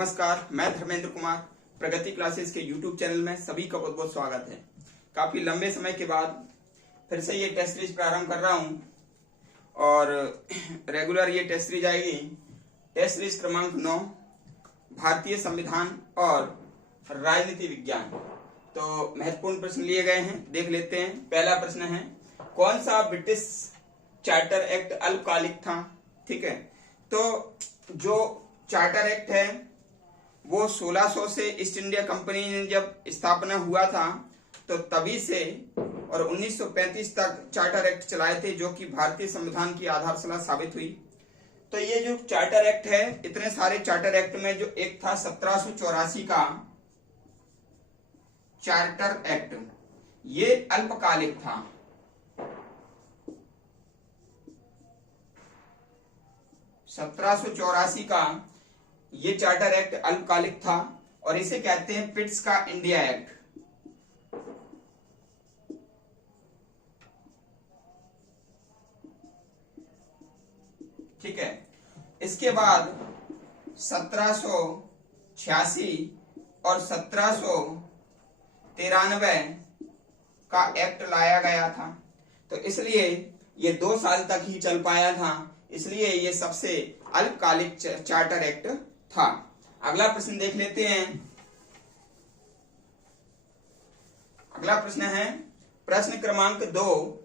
नमस्कार, मैं धर्मेंद्र कुमार। प्रगति क्लासेस के YouTube चैनल में सभी का बहुत बहुत स्वागत है। काफी लंबे समय के बाद फिर से ये टेस्ट सीरीज प्रारंभ कर रहा हूँ और रेगुलर ये टेस्ट सीरीज आएगी। टेस्ट सीरीज क्रमांक 9, भारतीय संविधान और राजनीति विज्ञान। तो महत्वपूर्ण प्रश्न लिए गए हैं, देख लेते हैं। पहला प्रश्न है, कौन सा ब्रिटिश चार्टर एक्ट अल्पकालिक था? ठीक है, तो जो चार्टर एक्ट है वो 1600 से ईस्ट इंडिया कंपनी ने जब स्थापना हुआ था तो तभी से और 1935 तक चार्टर एक्ट चलाए थे, जो कि भारतीय संविधान की आधारशिला साबित हुई। तो ये जो चार्टर एक्ट है, इतने सारे चार्टर एक्ट में जो एक था 1784 का चार्टर एक्ट, ये अल्पकालिक था। (1784) का ये चार्टर एक्ट अल्पकालिक था और इसे कहते हैं पिट्स का इंडिया एक्ट। ठीक है, इसके बाद 1786 और 1793 का एक्ट लाया गया था। तो इसलिए ये 2 साल तक ही चल पाया था, इसलिए ये सबसे अल्पकालिक चार्टर एक्ट था। अगला प्रश्न देख लेते हैं। अगला प्रश्न है, प्रश्न क्रमांक 2,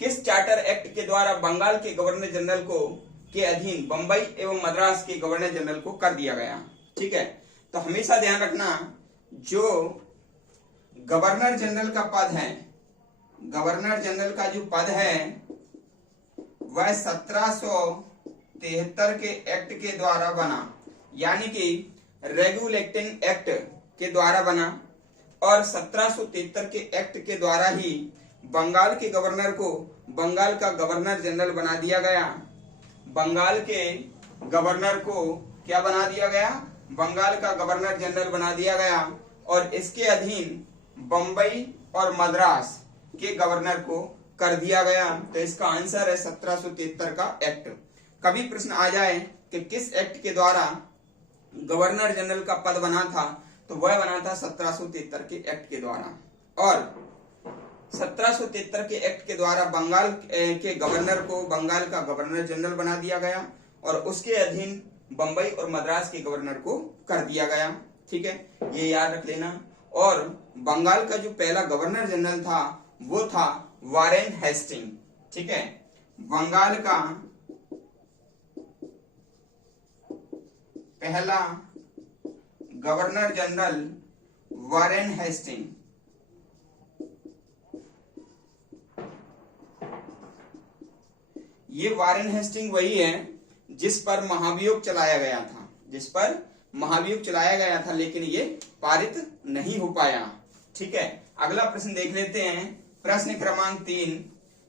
किस चार्टर एक्ट के द्वारा बंगाल के गवर्नर जनरल को के अधीन बंबई एवं मद्रास के गवर्नर जनरल को कर दिया गया? ठीक है, तो हमेशा ध्यान रखना, जो गवर्नर जनरल का पद है, गवर्नर जनरल का जो पद है वह 1773 के एक्ट के द्वारा बना, यानी कि रेगुलेटिंग एक्ट के द्वारा बना, और 1773 के एक्ट के द्वारा ही बंगाल के गवर्नर को बंगाल का गवर्नर जनरल बना दिया गया। बंगाल के गवर्नर को क्या बना दिया गया? बंगाल का गवर्नर जनरल बना दिया गया और इसके अधीन बंबई और मद्रास के गवर्नर को कर दिया गया। तो इसका आंसर है 1773 का एक्ट। कभी प्रश्न आ जाए कि किस एक्ट के द्वारा गवर्नर जनरल का पद बना था, तो वह बना था 1773 के एक्ट के द्वारा। और 1773 के एक्ट के द्वारा बंगाल के गवर्नर को बंगाल का गवर्नर जनरल बना दिया गया और उसके अधीन बंबई और मद्रास के गवर्नर को कर दिया गया। ठीक है, ये याद रख लेना। और बंगाल का जो पहला गवर्नर जनरल था वो था वारेन हेस्टिंग। ठीक है, बंगाल का पहला गवर्नर जनरल वारेन हेस्टिंग। ये वारेन हेस्टिंग वही है जिस पर महाभियोग चलाया गया था, जिस पर महाभियोग चलाया गया था, लेकिन ये पारित नहीं हो पाया। ठीक है, अगला प्रश्न देख लेते हैं। प्रश्न क्रमांक 3।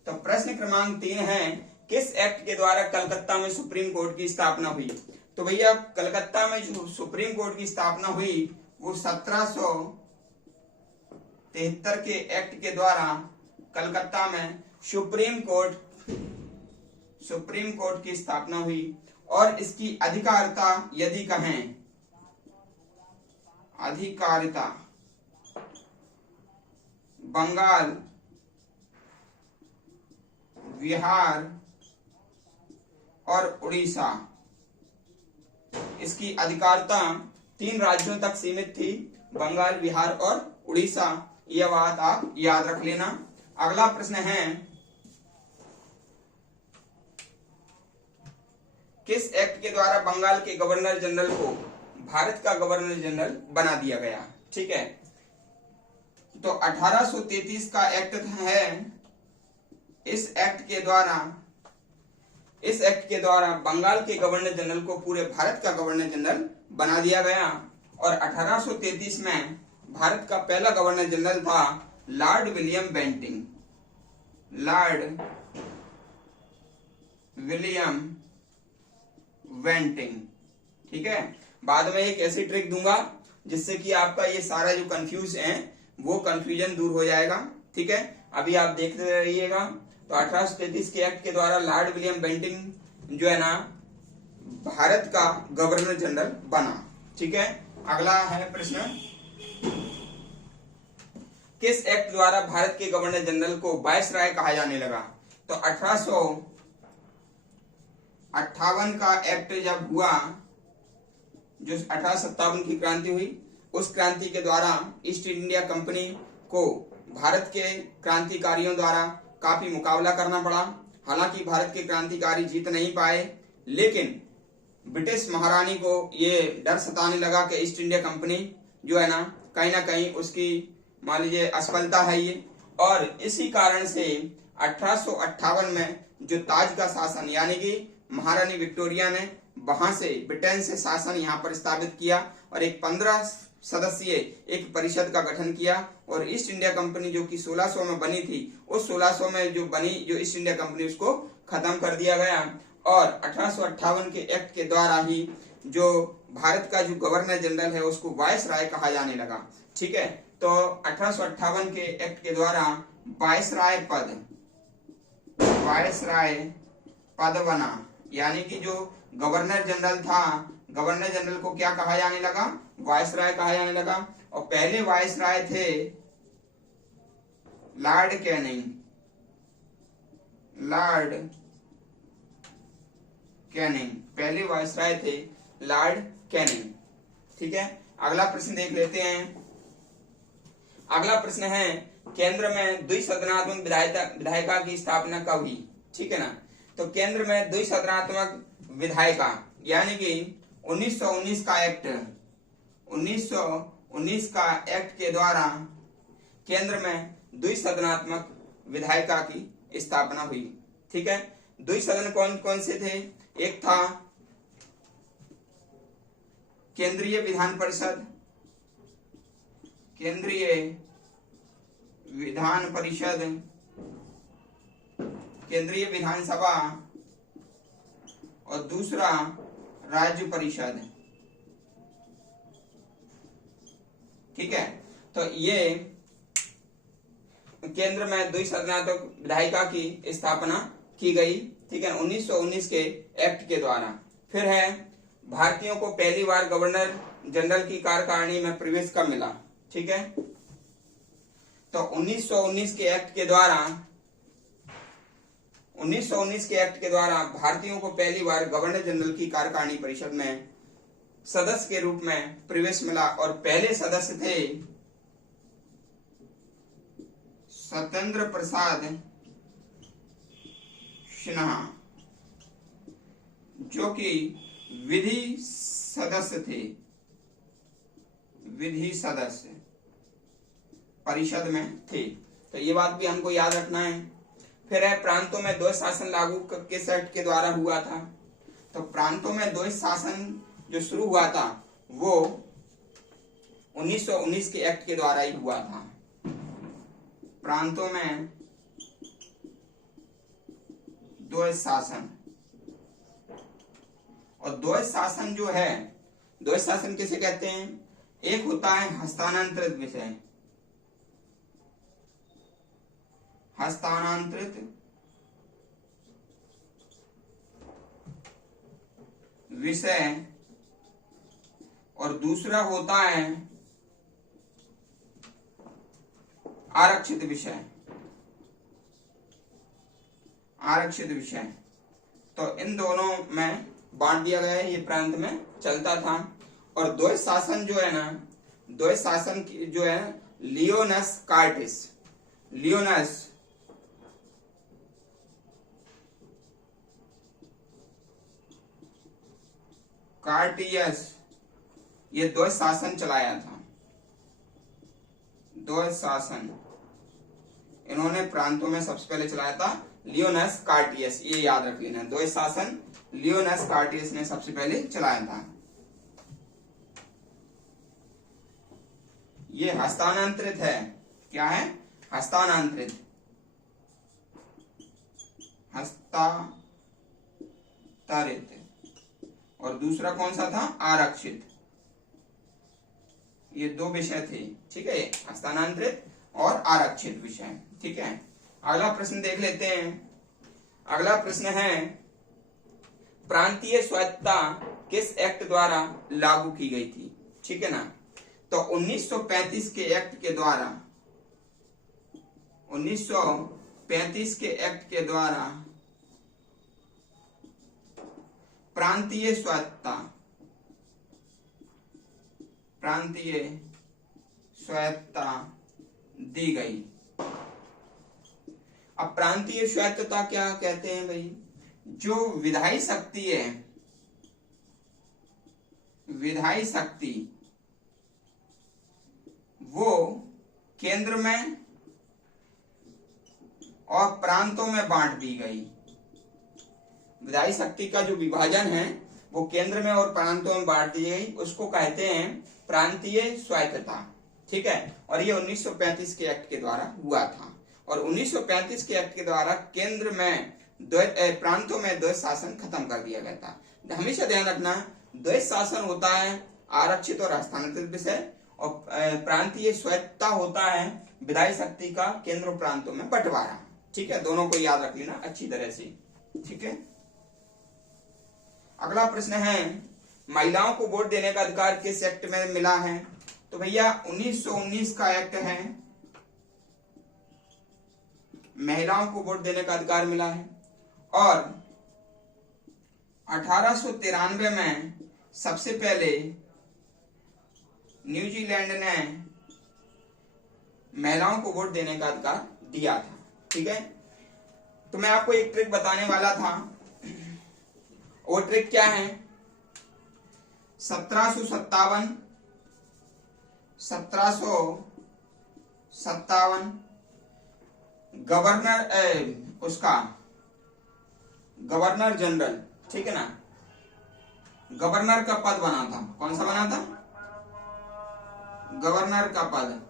तो प्रश्न क्रमांक 3 है, किस एक्ट के द्वारा कलकत्ता में सुप्रीम कोर्ट की स्थापना हुई? तो भैया, कलकत्ता में जो सुप्रीम कोर्ट की स्थापना हुई वो 1773 के एक्ट के द्वारा कलकत्ता में सुप्रीम कोर्ट की स्थापना हुई। और इसकी अधिकारिता यदि कहें, अधिकारिता बंगाल, बिहार और उड़ीसा, इसकी अधिकारिता 3 राज्यों तक सीमित थी, बंगाल, बिहार और उड़ीसा। यह बात आप याद रख लेना। अगला प्रश्न है, किस एक्ट के द्वारा बंगाल के गवर्नर जनरल को भारत का गवर्नर जनरल बना दिया गया? ठीक है, तो 1833 का एक्ट है। इस एक्ट के द्वारा बंगाल के गवर्नर जनरल को पूरे भारत का गवर्नर जनरल बना दिया गया। और 1833 में भारत का पहला गवर्नर जनरल था Lord William Bentinck. Lord William Bentinck. ठीक है, बाद में एक ऐसी ट्रिक दूंगा जिससे कि आपका ये सारा जो कंफ्यूज है वो कंफ्यूजन दूर हो जाएगा। ठीक है, अभी आप देखते रहिएगा। तो 1833 के एक्ट के द्वारा लॉर्ड विलियम बेंटिंग जो है ना भारत का गवर्नर जनरल बना। ठीक है, अगला है प्रश्न, किस एक्ट द्वारा भारत के गवर्नर जनरल को वायसराय कहा जाने लगा? तो 1858 का एक्ट जब हुआ, जो 1857 की क्रांति हुई, उस क्रांति के द्वारा ईस्ट इंडिया कंपनी को भारत के क्रांतिकारियों द्वारा काफी मुकाबला करना पड़ा। हालांकि भारत के क्रांतिकारी जीत नहीं पाए, लेकिन ब्रिटिश महारानी को ये डर सताने लगा कि ईस्ट इंडिया कंपनी जो है ना कहीं उसकी मान लीजिए असफलता है ये, और इसी कारण से 1858 में जो ताज का शासन यानी कि महारानी विक्टोरिया ने वहां से ब्रिटेन से शासन यहाँ पर स्थापित किया और एक 15 सदस्यीय एक परिषद का गठन किया, और ईस्ट इंडिया कंपनी जो कि 1600 में बनी थी, उस 1600 में जो बनी जो ईस्ट इंडिया कंपनी उसको खत्म कर दिया गया, और 1858 के एक्ट के द्वारा ही जो भारत का जो गवर्नर जनरल है उसको वायसराय कहा जाने लगा। ठीक है, तो 1858 के एक्ट के द्वारा वायसराय पद बना, यानी कि जो गवर्नर जनरल था, गवर्नर जनरल को क्या कहा जाने लगा? वायसराय कहा जाने लगा। और पहले वायसराय थे लॉर्ड कैनिंग, पहले वायसराय थे लॉर्ड कैनिंग। ठीक है, अगला प्रश्न देख लेते हैं। अगला प्रश्न है, केंद्र में द्विसदनात्मक विधायिका की स्थापना कब हुई? ठीक है ना, तो केंद्र में द्विसदनात्मक विधायिका यानी कि 1919 का एक्ट, 1919 का एक्ट के द्वारा केंद्र में द्विसदनात्मक विधायिका की स्थापना हुई। ठीक है, द्विसदन कौन कौन से थे? एक था केंद्रीय विधान परिषद, केंद्रीय विधान परिषद, केंद्रीय विधानसभा, और दूसरा राज्य परिषद। ठीक है, तो ये केंद्र में द्विसदनात्मक विधायिका की स्थापना की गई। ठीक है, 1919 के एक्ट के द्वारा। फिर है, भारतीयों को पहली बार गवर्नर जनरल की कार्यकारिणी में प्रवेश कब मिला? ठीक है, तो 1919 के एक्ट के द्वारा, 1919 के एक्ट के द्वारा भारतीयों को पहली बार गवर्नर जनरल की कार्यकारिणी परिषद में सदस्य के रूप में प्रवेश मिला, और पहले सदस्य थे सत्येंद्र प्रसाद सिन्हा, जो कि विधि सदस्य थे, विधि सदस्य परिषद में थे। तो ये बात भी हमको याद रखना है। फिर है, प्रांतों में द्वैध शासन लागू किस एक्ट के द्वारा हुआ था? तो प्रांतों में द्वैध शासन जो शुरू हुआ था वो 1919 के एक्ट के द्वारा ही हुआ था। प्रांतों में द्वैध शासन, और द्वैध शासन जो है, द्वैध शासन किसे कहते हैं? एक होता है हस्तांतरित विषय, हस्तांतरित विषय, और दूसरा होता है आरक्षित विषय, आरक्षित विषय। तो इन दोनों में बांट दिया गया है, ये प्रांत में चलता था। और द्वैध शासन जो है ना, द्वैध शासन जो है लियोनस कार्टिस, लियोनस कार्टियस, ये द्वैध शासन चलाया था। द्वैध शासन इन्होंने प्रांतों में सबसे पहले चलाया था लियोनस कार्टियस, ये याद रख लेना। द्वैध शासन लियोनस कार्टियस ने सबसे पहले चलाया था। ये हस्तांतरित है, क्या है? हस्तांतरित, हस्तांतरित। और दूसरा कौन सा था? आरक्षित। ये दो विषय थे। ठीक है, हस्तांतरित और आरक्षित विषय। ठीक है, अगला प्रश्न देख लेते हैं। अगला प्रश्न है, प्रांतीय स्वायत्तता किस एक्ट द्वारा लागू की गई थी? ठीक है ना। तो 1935 के एक्ट के द्वारा 1935 के एक्ट के द्वारा प्रांतीय स्वायत्तता दी गई। अब प्रांतीय स्वायत्तता क्या कहते हैं भाई? जो विधायी शक्ति है, विधायी शक्ति वो केंद्र में और प्रांतों में बांट दी गई। विधायी शक्ति का जो विभाजन है वो केंद्र में और प्रांतों में बांट दी गई, उसको कहते हैं प्रांतीय स्वायत्तता। ठीक है। और ये 1935 के एक्ट के द्वारा हुआ था। और 1935 के एक्ट के द्वारा केंद्र में प्रांतों में द्वैध शासन खत्म कर दिया गया था। हमेशा ध्यान रखना, द्वैध शासन होता है आरक्षित और हस्तांतरित विषय, और प्रांतीय स्वायत्तता होता है विधायी शक्ति का केंद्र प्रांतों में बंटवारा। ठीक है, दोनों को याद रख लेना अच्छी तरह से। ठीक है। अगला प्रश्न है, महिलाओं को वोट देने का अधिकार किस एक्ट में मिला है? तो भैया 1919 का एक्ट है, महिलाओं को वोट देने का अधिकार मिला है। और 1893 में सबसे पहले न्यूजीलैंड ने महिलाओं को वोट देने का अधिकार दिया था। ठीक है। तो मैं आपको एक ट्रिक बताने वाला था, वो ट्रिक क्या है? 1757 गवर्नर जनरल, ठीक है ना, गवर्नर का पद बना था। कौन सा बना था? गवर्नर का पद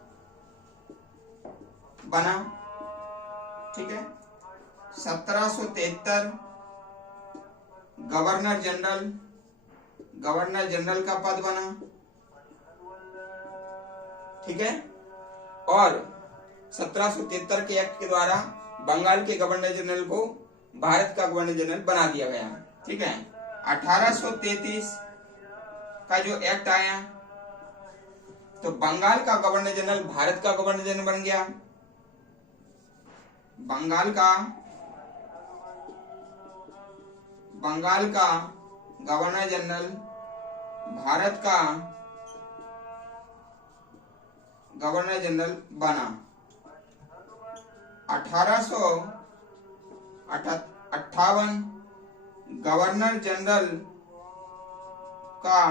बना। ठीक है। 1773 गवर्नर जनरल का पद बना। ठीक है। और 1773 के एक्ट के द्वारा बंगाल के गवर्नर जनरल को भारत का गवर्नर जनरल बना दिया गया। ठीक है। 1833 का जो एक्ट आया तो बंगाल का गवर्नर जनरल भारत का गवर्नर जनरल बन गया। बंगाल का गवर्नर जनरल भारत का गवर्नर जनरल बना। 1858 गवर्नर जनरल का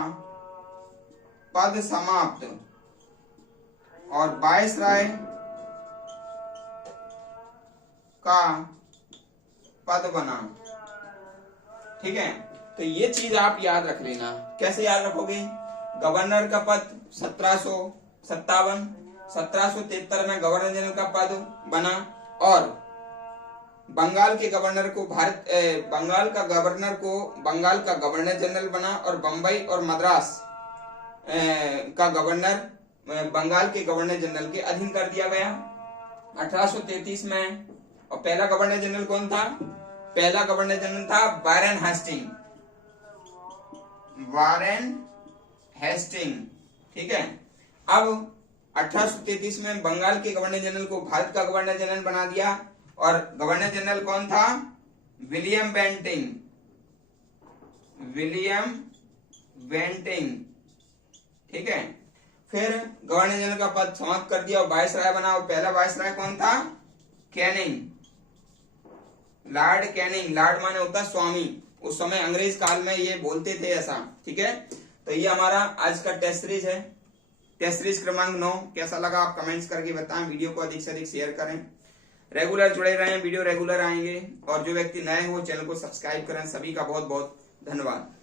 पद समाप्त और वायसराय का पद बना। ठीक है। तो ये चीज आप याद रख लेना। कैसे याद रखोगे? गवर्नर का पद 1773 में गवर्नर जनरल का पद बना, और बंगाल के गवर्नर को बंगाल का गवर्नर जनरल बना, और बंबई और मद्रास का गवर्नर बंगाल के गवर्नर जनरल के अधीन कर दिया गया 1833 में। और पहला गवर्नर जनरल कौन था? पहला गवर्नर जनरल था वारेन हेस्टिंग। ठीक है। अब 1833 में बंगाल के गवर्नर जनरल को भारत का गवर्नर जनरल बना दिया, और गवर्नर जनरल कौन था? William Bentinck. ठीक है। फिर गवर्नर जनरल का पद समाप्त कर दिया और वायसराय बना। और पहला वायसराय कौन था? Lord Canning. लॉर्ड माने होता स्वामी। उस समय अंग्रेज काल में ये बोलते थे ऐसा। ठीक है। तो ये हमारा आज का टेस्ट सीरीज है, टेस्ट सीरीज क्रमांक 9। कैसा लगा आप कमेंट्स करके बताएं। वीडियो को अधिक से अधिक शेयर करें। रेगुलर जुड़े रहें, वीडियो रेगुलर आएंगे। और जो व्यक्ति नए हो चैनल को सब्सक्राइब करें। सभी का बहुत बहुत धन्यवाद।